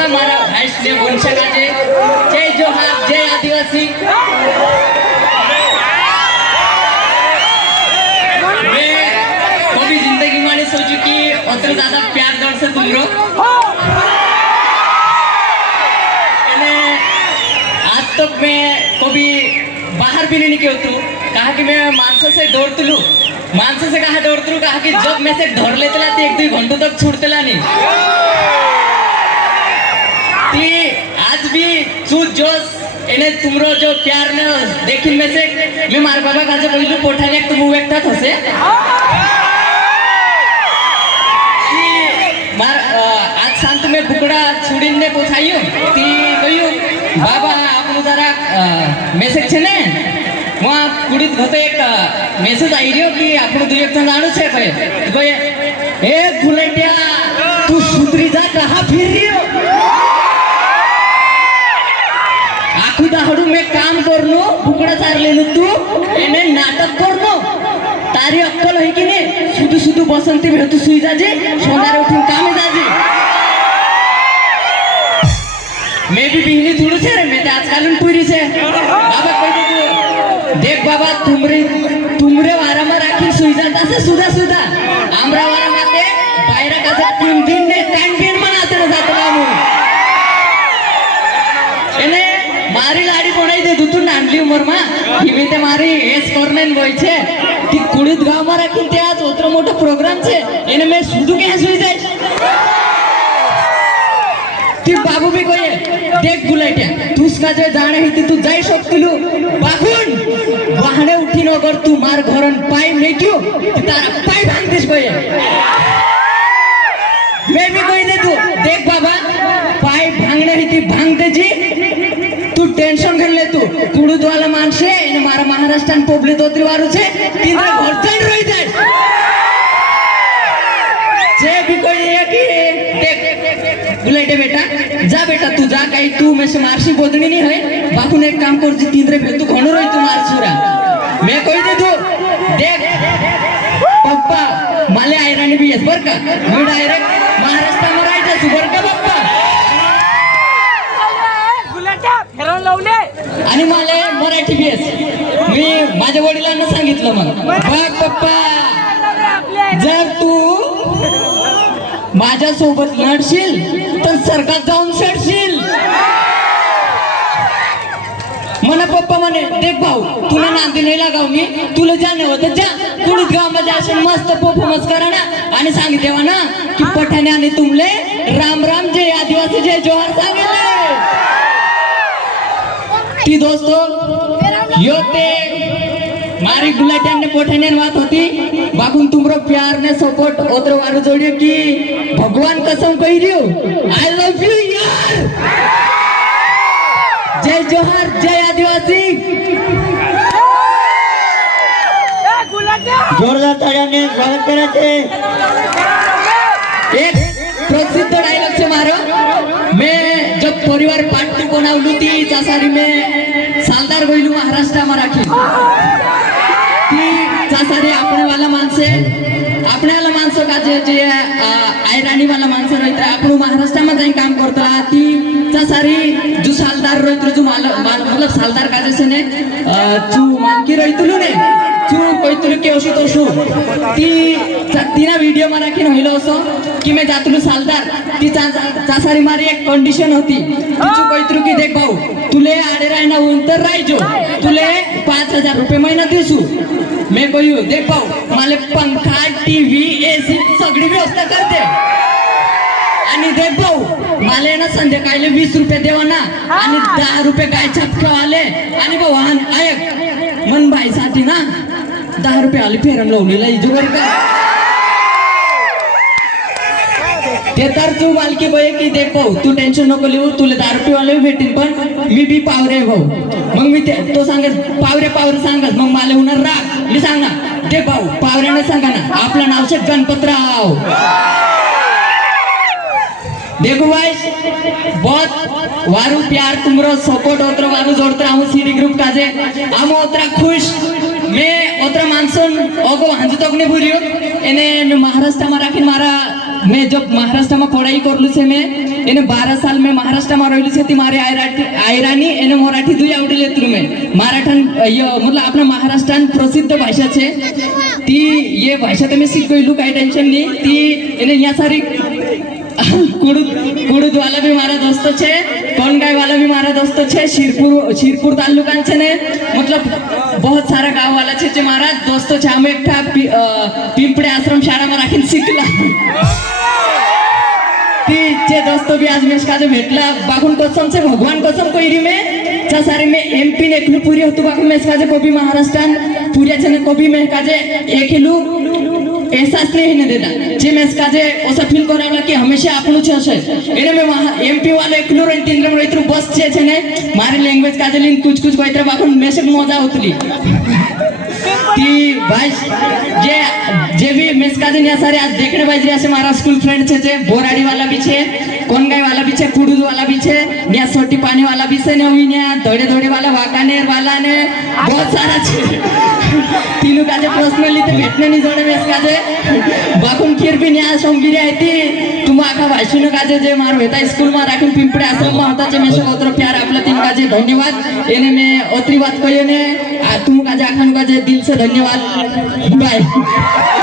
था मारा भाई ने वंशा काजे जय जोहार जय आदिवासी। मैं कभी जिंदगी में सोचू कि उतना ज्यादा प्यार दौड़ से तुमरो आज तक मैं कभी बाहर भी नहीं निकल तू कहा कि मैं मानस से दौड़तलू मानस से कहा दौड़तलू कहा कि जब मैं से धर लेते ती एक 2 घंटों तक छूटतेला नहीं ती आज भी चूत जोश इन्हें तुमरो जो प्यार ने देखिन में से मैं मार बाबा का जो बोलू पोठाने एक तुम व्यक्त थसे मार आज शांत में बुकड़ा छुड़ीन ने पोछाइयो ती कहियो बाबा आपण जरा मेसेज छे ने वहाँ कुड़ीत होते एक मेसेज आई रियो कि आपण 2 एक जण जाणू छे कहे ए गुलेटिया तू सुधरी जा कहाँ फिर रियो आखू दाहडू में काम करनो बुकड़ा चार लेनु तू एने नाटक करनो तारी अक्कल है कि ने सुधु सुधु बसंती भेतु सुई जाजे सोनारे उठिन कामे जाजे मैं भी बिहनी थोड़ू छे रे मैं तो आजकाल पूरी छे बाबा कह दे देख बाबा तुमरे वारा में राखी सुई जाता से सुधा सुधा आमरा वारा माते बायरा का 3 दिन ने कैंटीन मनाते न जातो आमु एने मारी लाडी बनाई दे तू नांडली उमर मा हिमे ते मारी एस करनेन बोय छे ती कुड़ीत गाव मा राखी ते आज ओतरो मोटो प्रोग्राम छे एने मैं सुधु के सुई जाय ती बाबू भी कोई देख गुलाइटिया तू उसका जो जाने ही तू जाई शकतलू बाखुन वाहने उठी नगर तू मार घरन पाई में क्यों तारा पाई भांग दिस कोई मैं भी कोई दे तू देख बाबा पाई भांगने ही ती भांग दे जी तू टेंशन कर ले तू कुड़ुद वाला मानसे इन मारा महाराष्ट्रन पब्लिक दोत्री वारू छे तीनरे घर जाई रही जाय जे भी कोई है कि देख बुलेटे बेटा जा बेटा तू जा कहीं तू में से मारसी बोदनी नहीं है बापू ने एक काम कर जी 3 रे तू घणो रही तू मार छुरा मैं कोई दे तू देख पप्पा माले आयरानी भी है बर का मी डायरेक्ट महाराष्ट्र में राहायचं सुबर का पप्पा बुलेटा फिरवून लावले आणि माले मराठी भी आहे मी माझ्या वडिलांना सांगितलं मग बघ पप्पा जर तू माझ्या सोबत लढशील तर सरकार जाऊन सडशील मना पप्पा म्हणे देख भाऊ तुला नांदी नाही लागाव मी तुला जाणे होतं जा कुडीत गाव मध्ये असे मस्त परफॉर्मन्स करा ना आणि सांगितलं ना की पठाणे आणि तुमले राम राम जय आदिवासी जय जोहार सांगितले ती दोस्तो यो ते मारी गुलाट्याने पोठाने बात होती बागुन तुमरो प्यार ने सपोर्ट ओत्र वारू जोड़ियो कि भगवान कसम कही रियो आई लव यू यार जय जोहार जय आदिवासी जोरदार तालियाने स्वागत करायचे एक प्रसिद्ध डायलॉग से मारो मैं जब परिवार पार्टी बनावली थी चासारी में सालदार गोइलू महाराष्ट्र में राखी सारे अपने वाला मानसे अपने वाला मानसो का जे आयरानी वाला मानसो रहित आपण महाराष्ट्र में जाई काम करतला ती सारी जो सालदार रहित जो मतलब सालदार का जैसे ने जो मानकी रहितलु ने जो कोइतलु के ओशी तोशु ती तीना वीडियो में राखीन होइलो असो कि मैं जातलु सालदार ती सारी मारी एक कंडीशन होती जो कोइतलु की देख भाऊ तुले आडे रायना उंतर रायजो तुले 5000 रुपये महीना देसू मैं कोई देख पाऊ माले पंखा टीव्ही एसी सगळी व्यवस्था करते आणि देख पाऊ माले ना संध्याकाळी 20 रुपये देवा ना आणि 10 रुपये काय छापके आले आणि वाहन ऐक मन बाई साठी ना 10 रुपये आले फेरम लावलेला इजोवर का ते तर तू मालकी बोले की देख पाऊ तू टेन्शन नको लिहू तुला 10 रुपये वाले भेटीन पण मी बी पावरे भाऊ मग मी तो सांगत पावरे सांगत मग मला होणार राग मी सांग ना ते भाऊ पावऱ्याने सांगा ना आपलं नाव शे गणपतराव देखो भाई बहुत वारू प्यार तुमरो सपोर्ट ओत्र वारू जोड़त्र हम सीडी ग्रुप काजे हम ओत्र खुश मैं ओत्र मानसन ओगो हंजतक ने बुरियो एने मैं महाराष्ट्र में राखी मारा मैं जब महाराष्ट्र में पढ़ाई करलू से मैं એને 12 साल में महाराष्ट्રમાં રહેલી છે ती મારે આયરાની એને મરાઠી दुई आवडेल येत में मराठन मतलब आपला महाराष्ट्रान प्रसिद्ध भाषा છે ती ये भाषा તમે શીખ ગયેલું કાંઈ ટેન્શન નહીં ती એને અહીંયા સારી कुडूद वाला भी मारा दोस्त छे कोनगाय वाला भी मारा दोस्त छे शिरपुर तालुका छे ने मतलब बहुत सारा गाव वाला छे जे मारा दोस्तो छे आम्ही एकटा पिंपळे आश्रम शाळाમાં રાખીને शिकला ती जे दोस्तो भी आज मेश काजे भेटला बागुन कसम से भगवान कसम कोईरी में चा सारे में एमपी ने एकलू पूरी होतु बागुन मेश काजे कोबी महाराष्ट्रान पूरी छे ने कोबी में काजे एकेलू एहसास नहीं ने देता जे मेस काजे ओसा फील करावला की हमेशा आपणू छे हशे एने में एमपी वाले एकलू रन तीन रन बस छे ने मारी लैंग्वेज काजे लिन कुछ कोइत्रा बागुन मेशक मजा होतली ती भाई जे भी मेस काजे ने सारे आज देखने बाजरी असे मारा स्कूल फ्रेंड छे जे बोराडी वाला भी छे कोनगाय वाला भी छे कुडूद वाला भी छे न्या सोटी पानी वाला भी छे ने विन्या धोड़े वाला वाकानेर वाला ने बहुत सारा छे तीनू काजे पर्सनली ते भेटने नि जोडे मेस काजे बाकुन खीर भी न्या सोमगिरी आहे ती तुम आखा भाषण काजे जे मार होता स्कूल मा राखीन पिंपळे आश्रम मा होता जे मेसे ओतरो प्यार आपला तीन काजे धन्यवाद एने में ओतरी बात कहियो ने तुम काजे आखान काजे दिल से धन्यवाद बाय